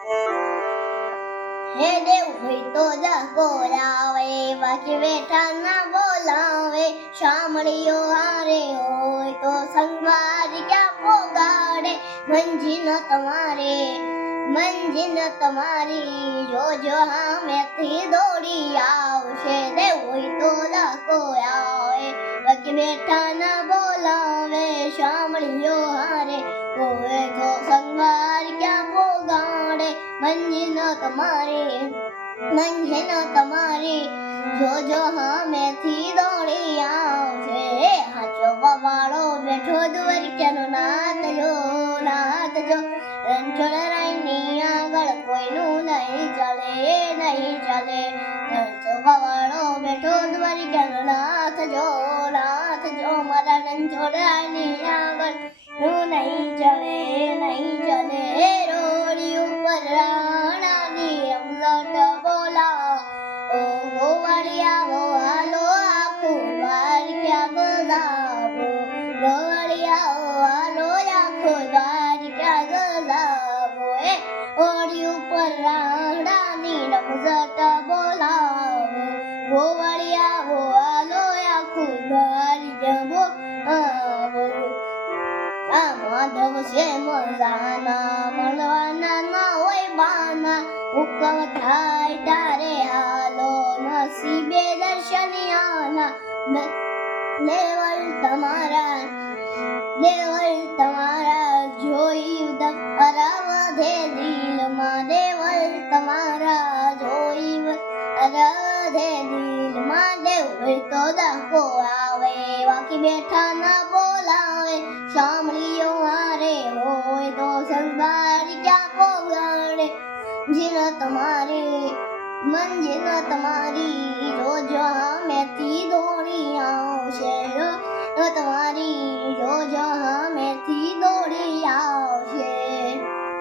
હે દેવ હોય તો જાગો આવે, બાકી બેઠા ના બોલાવે. શામળીઓ હારે હોય તો સંગવાર ક્યાં પોગાડે. મંજીન તમારી જોજો હામેથી દોડી આવશે. દેવ હોય તો જાગો આવે, બાકી બેઠા ના બોલાવે. શામળીઓ હારે હોય તો સંગવાર ક્યાં પોગાડે. મંજીન તમારી જોજો હામેથી દોડી આવશે. હાચો બવાળો બેઠો દ્વારકાનો નાથ જો. રણછોડરાયની આગળ કોઈનું નહીં ચાલે. હાચો બવાળો બેઠો દ્વારકાનો નાથ જો. મારા રણછોડરાયની આગળ નું નહીં ચાલે. રોડી ઉપર રાણાની રમઝટ બોલા. ઓ ગોવાળિયા ઓ હાલો આખું દ્વારકા ગજાવો. ગોવાળિયા ઓ હાલો આખું દ્વારકા ગજાવો. ઓડી ઉપર રાણાની રમઝટ બોલાવો. ગોવાળિયા ઓ હાલો આખું દ્વારકા ગજાવો. આ માધવ છે મજાના, મળવાના ના હોય બાના. હુકમ થાય તારે હાલો, નસીબે દર્શનિયાના. દેવલ તમારા જોઈ અરાવધે દિલમાં. દેવલ તમારા જોઈ અરાવધે દિલમાં. દેવ હોય તો દાખો આવે, બાકી બેઠા ના બોલાવે. શામળીઓ હારે હોય તો સંગવાર ક્યાં પોગાડે. મંજીન તમારી જોજો હામેથી દોડી આવશે. તમારી જોજો હામેથી દોડી